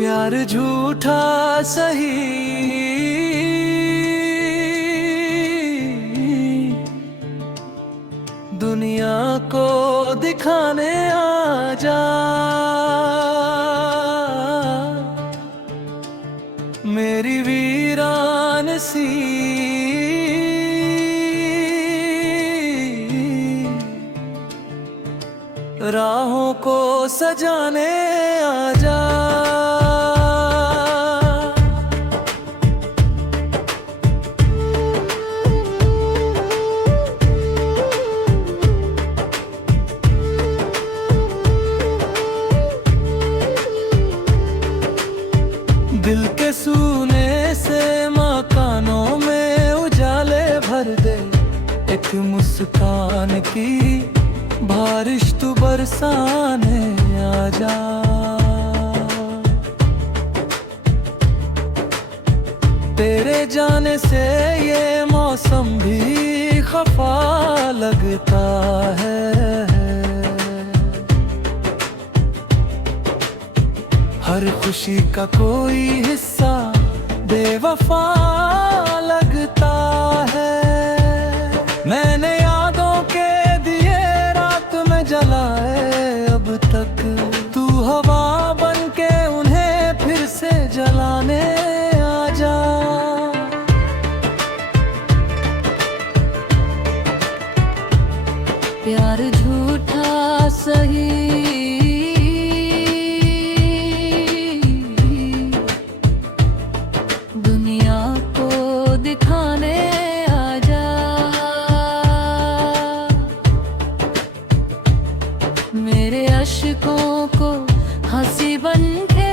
प्यार झूठा सही, दुनिया को दिखाने आजा। मेरी वीरान सी राहों को सजाने आजा। दिल के सूने से मकानों में उजाले भर दे, एक मुस्कान की बारिश तू बरसाने आजा। तेरे जाने से ये मौसम भी खफा लगता है। हर खुशी का कोई हिस्सा बेवफा लगता है। मैंने यादों के दिए रात में जलाए, अब तक तू हवा बन के उन्हें फिर से जलाने आजा। प्यार झूठा सही, दुनिया को दिखाने आजा। मेरे अश्कों को हंसी बन के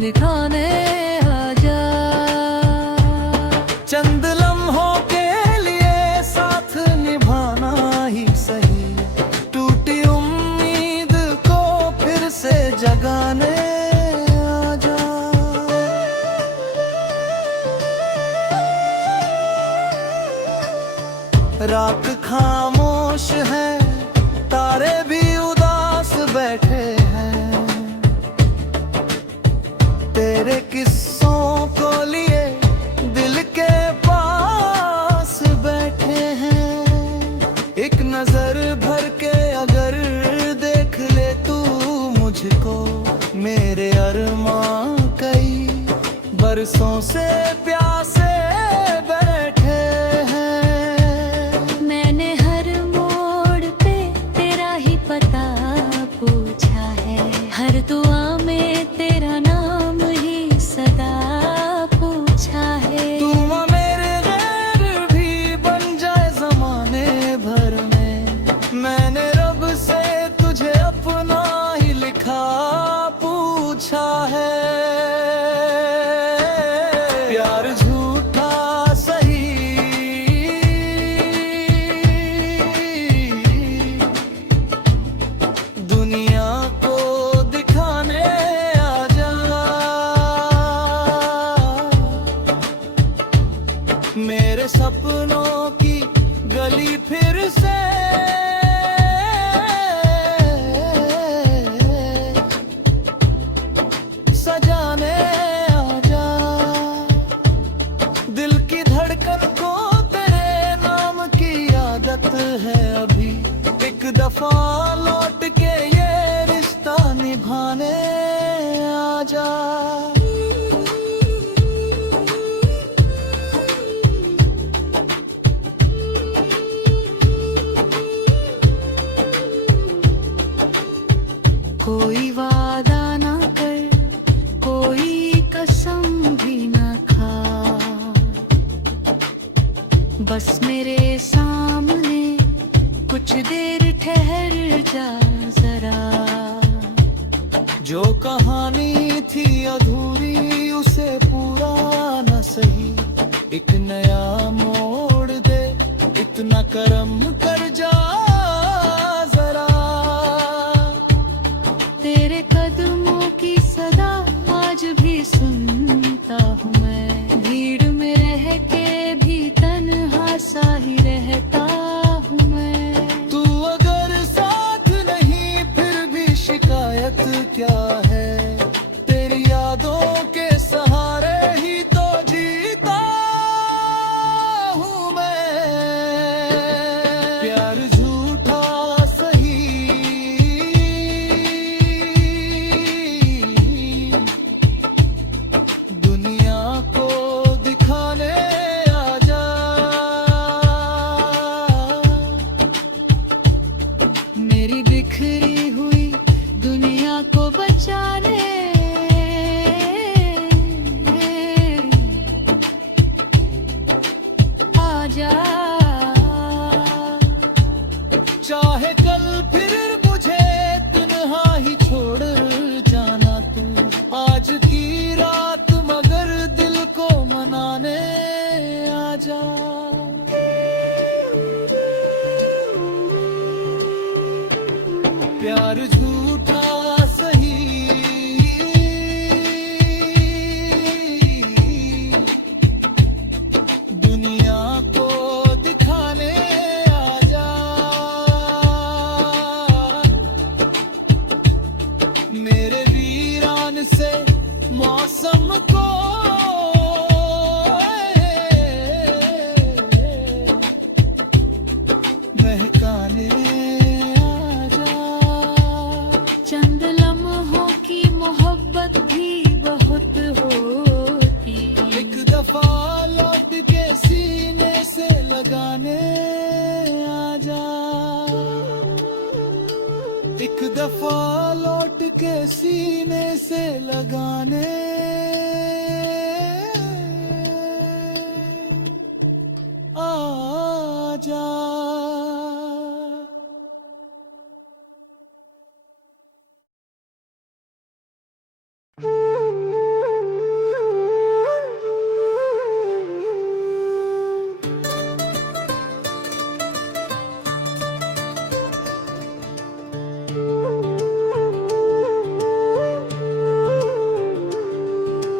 दिखाने आजा। चंद लम्हों के लिए साथ निभाना ही सही, टूटी उम्मीद को फिर से जगाने आजा। रात खामोश है, तारे भी उदास बैठे हैं। तेरे किस्सों को लिए दिल के पास बैठे हैं। एक नजर भर के अगर देख ले तू मुझको, मेरे अरमां कई बरसों से प्यासे बैठे हैं। मैंने हर मोड़ पे तेरा ही पता पूछा है, हर दुआ में तेरा नाम ही सदा पूछा है। तू मेरे गैर भी बन जाए जमाने भर में, मैंने रब से तुझे अपना ही लिखा पूछा है। प्यार झूठा सही, दुनिया को दिखाने आजा। मेरे सपनों की गली फिर से सजाने आजा। दिल की धड़कन को तेरे नाम की आदत है अभी, एक दफा लौट के ये रिश्ता निभाने आजा। कोई वादा ना कर, कोई कसम भी ना खा, बस मेरे सामने कुछ देर ठहर जा जरा। जो कहानी थी अधूरी उसे पूरा न सही, एक नया मोड़ दे, इतना करम कर जा जरा। तेरे कदमों की सदा आज भी सुनता हूँ मैं, भीड़ में रह के भी तन्हा सा ही रहता हूँ मैं। तू अगर प्यार झूठा सही दुनिया को दिखाने आजा मेरे वीरान से मौसम को महकाने आजा चंद लम्हों की मोहब्बत भी बहुत होती। एक दफा लौट के सीने से लगाने आजा एक दफा लौट के सीने से लगाने आजा।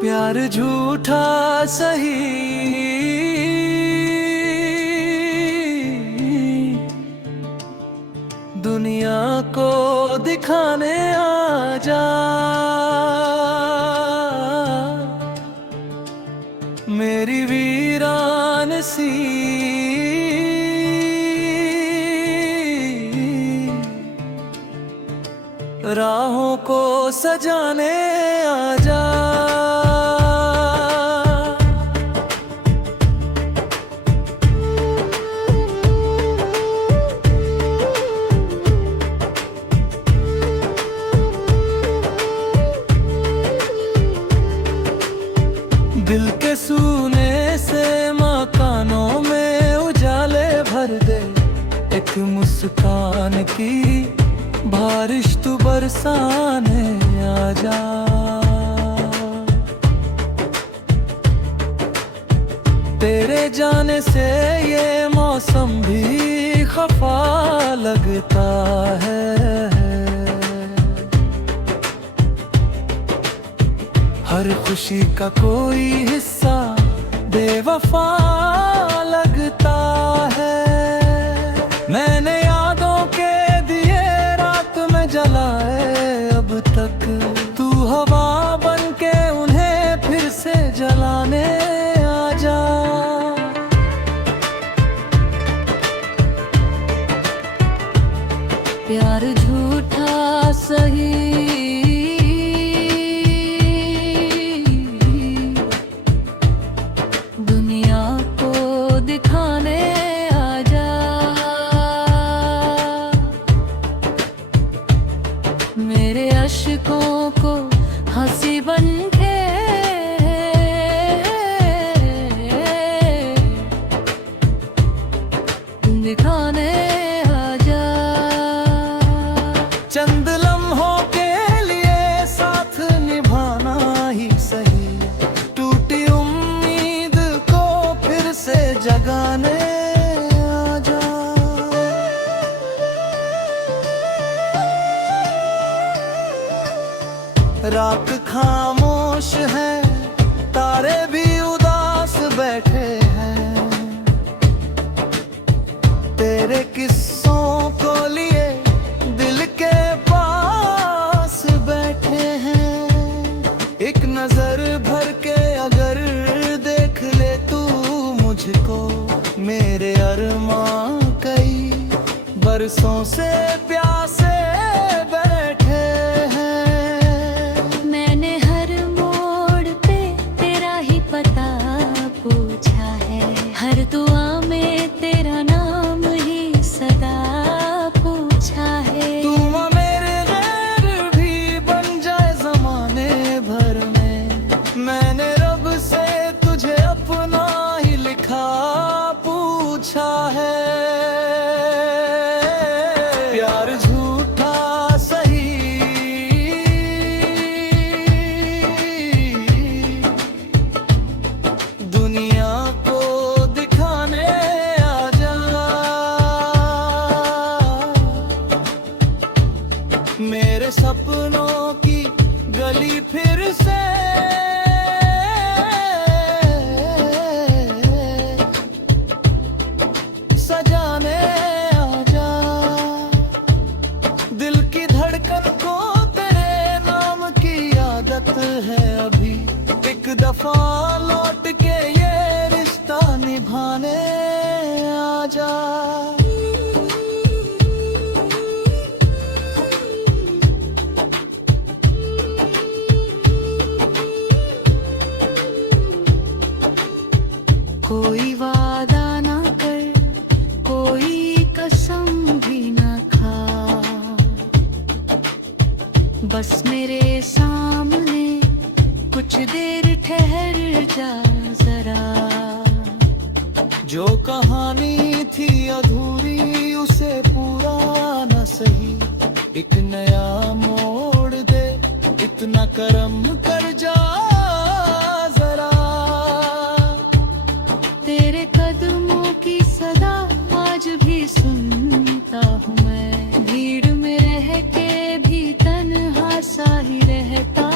प्यार झूठा सही दुनिया को दिखाने आजा मेरी वीरान सी राहों को सजाने आजा। दिल के सूने से मकानों में उजाले भर दे एक मुस्कान की बारिश तू बरसाने आजा तेरे जाने से ये मौसम भी खफा लगता है हर खुशी का कोई हिस्सा बेवफा लगता है मैंने यादों के दिए रात में जलाए अब तक तू हवा बन के उन्हें फिर से जलाने आजा प्यार झूठा सही दुनिया को दिखाने आजा मेरे अश्कों को हंसी बन के दिखाने आजा चंद लम्हों के लिए साथ निभाना ही सही टूटी उम्मीद को फिर से जगाने आजा रात खामोश है तारे भी उदास बैठे हैं तेरे किस्सों को लिए दिल के पास बैठे हैं एक नजर भर के अगर देख ले तू मुझको मेरे अरमां कई बरसों से प्यासे बैठे हैं मैंने हर मोड़ पे तेरा ही पता पूछा है हर दुआ में तेरा नाम ही सदा पूछा है तू मेरे गैर भी बन जाए जमाने भर में मैंने रब से तुझे अपना ही लिखा पूछा है प्यार सपनों की गली फिर से सजाने आजा। दिल की धड़कन को तेरे नाम की आदत है अभी, एक दफा लौट के ये रिश्ता निभाने आजा। कोई वादा ना कर, कोई कसम भी ना खा, बस मेरे सामने कुछ देर ठहर जा जरा। जो कहानी थी अधूरी उसे पूरा न सही, एक नया मोड़ दे, इतना करम कर जा जरा। तेरे कदमों की सदा आज भी सुनता हूँ मैं, भीड़ में रह के भी तन्हा सा ही रहता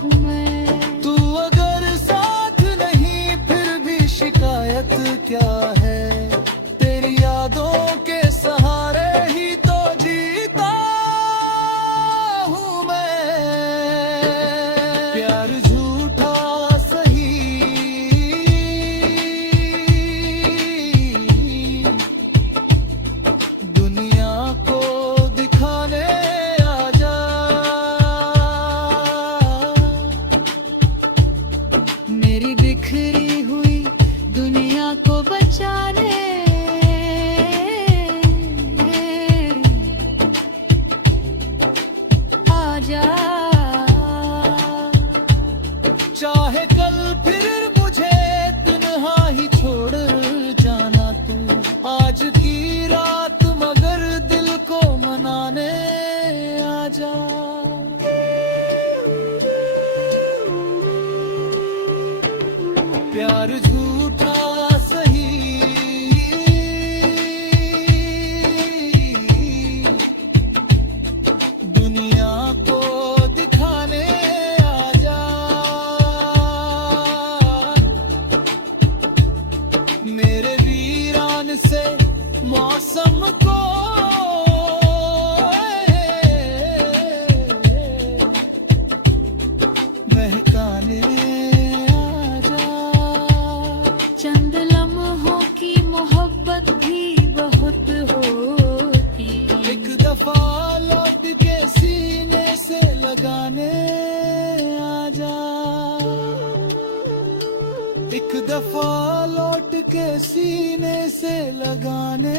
हूँ मैं। तू अगर साथ नहीं फिर भी शिकायत क्या है, तेरी यादों के सहारे ही तो जीता हूँ मैं। प्यार झूठा सही, दुनिया को दिखाने आजा। मेरी बिखरी हुई दुनिया को बचाने आजा। चाहे कल फिर मुझे तन्हा ही छोड़ जाना तू, आज की रात मगर दिल को मनाने आजा। प्यार झूठा सही, दुनिया को दिखाने आजा। मेरे वीरान से मौसम को महकाने आजा। चंद लम्हों की मोहब्बत भी बहुत होती, एक दफा लौट के सीने से लगाने आजा। एक दफा लौट के सीने से लगाने